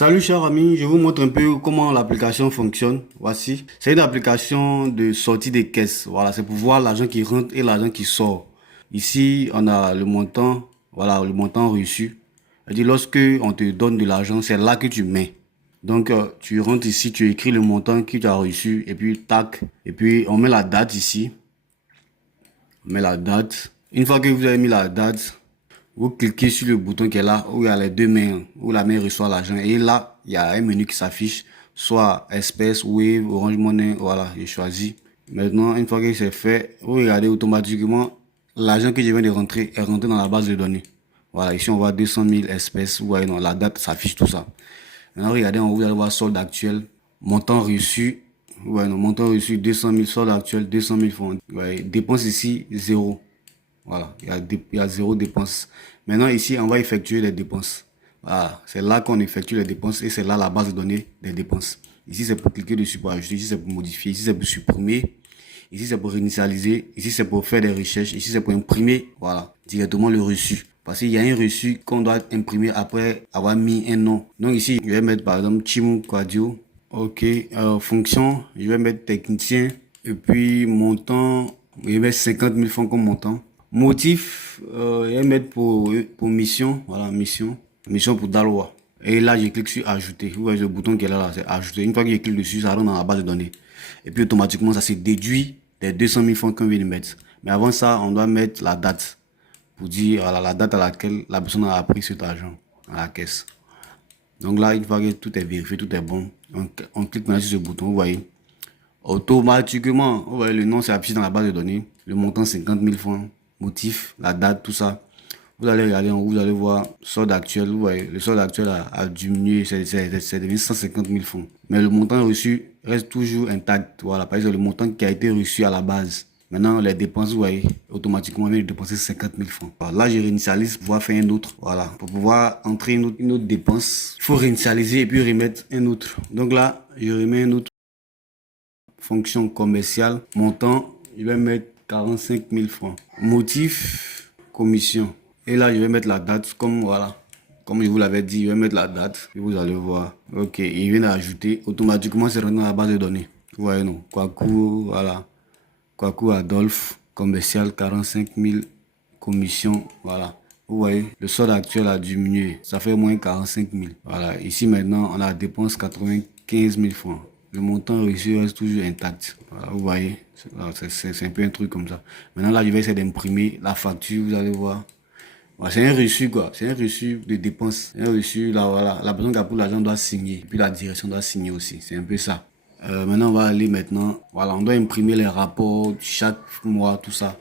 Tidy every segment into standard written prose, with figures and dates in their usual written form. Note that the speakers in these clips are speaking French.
Salut chers amis, je vous montre un peu comment l'application fonctionne. Voici, c'est une application de sortie des caisses. Voilà, c'est pour voir l'argent qui rentre et l'argent qui sort. Ici, on a le montant, voilà, le montant reçu. C'est-à-dire, lorsque on te donne de l'argent, c'est là que tu mets. Donc, tu rentres ici, tu écris le montant que tu as reçu et puis tac. Et puis, on met la date ici. On met la date. Une fois que vous avez mis la date, vous cliquez sur le bouton qui est là, où il y a les deux mains, où la main reçoit l'argent. Et là, il y a un menu qui s'affiche, soit espèce, Wave, Orange Money, voilà, j'ai choisi. Maintenant, une fois que c'est fait, vous regardez automatiquement, l'argent que je viens de rentrer est rentré dans la base de données. Voilà, ici on voit 200 000 espèces, vous voyez, non, la date s'affiche tout ça. Maintenant, regardez, vous allez voir solde actuel, montant reçu, ouais, non, montant reçu 200 000, solde actuel 200 000 francs. Ouais, dépense ici, zéro. Voilà, il y a zéro dépense. Maintenant, ici, on va effectuer les dépenses. Voilà, c'est là qu'on effectue les dépenses et c'est là la base de données des dépenses. Ici, c'est pour cliquer dessus pour ajouter. Ici, c'est pour modifier. Ici, c'est pour supprimer. Ici, c'est pour réinitialiser. Ici, c'est pour faire des recherches. Ici, c'est pour imprimer. Voilà, directement le reçu. Parce qu'il y a un reçu qu'on doit imprimer après avoir mis un nom. Donc ici, je vais mettre par exemple Chimou Quadio. Ok, fonction, je vais mettre technicien. Et puis montant, je vais mettre 50 000 francs comme montant. Motif, je vais mettre pour mission. Voilà, mission. Mission pour Daloa. Et là, je clique sur ajouter. Vous voyez le bouton qui est là, c'est ajouter. Une fois que je clique dessus, ça rentre dans la base de données. Et puis automatiquement, ça se déduit des 200 000 francs qu'on vient de mettre. Mais avant ça, on doit mettre la date. Pour dire voilà, la date à laquelle la personne a pris cet argent à la caisse. Donc là, une fois que tout est vérifié, tout est bon, on clique maintenant sur ce bouton, vous voyez. Automatiquement, vous voyez, le nom s'est affiché dans la base de données. Le montant 50 000 francs, motif, la date, tout ça. Vous allez regarder en haut, vous allez voir solde actuel. Vous voyez, le solde actuel a diminué, c'est devenu 150 000 francs. Mais le montant reçu reste toujours intact. Voilà, par exemple, le montant qui a été reçu à la base. Maintenant, les dépenses, vous voyez, automatiquement, on vient de dépenser 50 000 francs. Alors là, je réinitialise pour pouvoir faire un autre. Voilà, pour pouvoir entrer une autre dépense, il faut réinitialiser et puis remettre un autre. Donc là, je remets un autre. Fonction commerciale, montant, je vais mettre 45 000 francs. Motif, commission. Et là, je vais mettre la date comme voilà. Comme je vous l'avais dit, je vais mettre la date. Et vous allez voir. Ok, il vient d'ajouter. Automatiquement, c'est rentré dans la base de données. Vous voyez, non. Kwaku, voilà. Kwaku Adolphe, commercial, 45 000, commission, voilà. Vous voyez, le solde actuel a diminué, ça fait moins 45 000. Voilà, ici maintenant, on a dépense 95 000 francs. Le montant reçu reste toujours intact. Voilà, vous voyez, c'est un peu un truc comme ça. Maintenant, là, je vais essayer d'imprimer la facture, vous allez voir. Voilà, c'est un reçu, quoi. C'est un reçu de dépense. C'est un reçu, là, voilà. La personne qui a pris l'argent doit signer. Et puis la direction doit signer aussi. C'est un peu ça. Maintenant, on va aller maintenant. Voilà, on doit imprimer les rapports chaque mois, tout ça.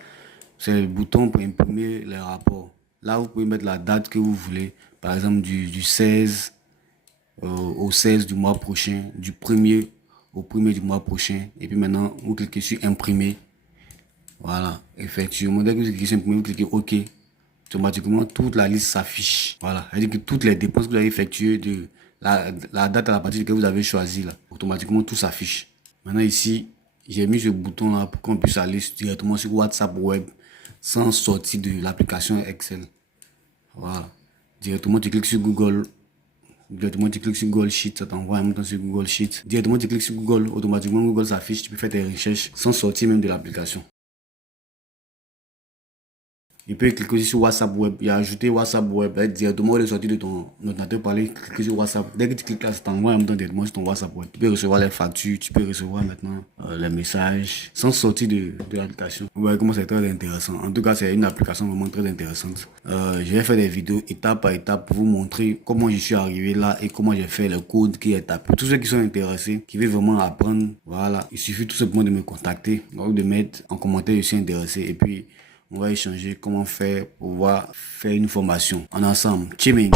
C'est le bouton pour imprimer les rapports. Là, vous pouvez mettre la date que vous voulez. Par exemple, du 16 au 16 du mois prochain, du 1er au 1er du mois prochain. Et puis maintenant, vous cliquez sur imprimer. Voilà, effectivement, dès que vous cliquez sur imprimer, vous cliquez OK. Automatiquement, toute la liste s'affiche. Voilà, c'est-à-dire que toutes les dépenses que vous avez effectuées de la date à la partir que vous avez choisi là, automatiquement tout s'affiche. Maintenant ici, j'ai mis ce bouton là pour qu'on puisse aller directement sur WhatsApp Web sans sortir de l'application Excel. Voilà, directement tu cliques sur Google. Directement tu cliques sur Google Sheet, ça t'envoie en même temps sur Google Sheet. Directement tu cliques sur Google, automatiquement Google s'affiche, tu peux faire tes recherches sans sortir même de l'application. Il peut cliquer aussi sur WhatsApp Web. Il a ajouté WhatsApp Web. Directement, il est sorti de ton ordinateur pour aller cliquer sur WhatsApp. Dès que tu cliques là, ça t'envoie en même temps directement sur ton WhatsApp Web. Tu peux recevoir les factures, tu peux recevoir maintenant les messages sans sortir de l'application. Vous voyez comment c'est très intéressant. En tout cas, c'est une application vraiment très intéressante. Je vais faire des vidéos étape par étape pour vous montrer comment je suis arrivé là et comment j'ai fait le code qui est tapé. Pour tous ceux qui sont intéressés, qui veulent vraiment apprendre, voilà, il suffit tout simplement de me contacter, donc de mettre en commentaire je suis intéressé et puis on va échanger comment faire pour pouvoir faire une formation en ensemble. Chiming.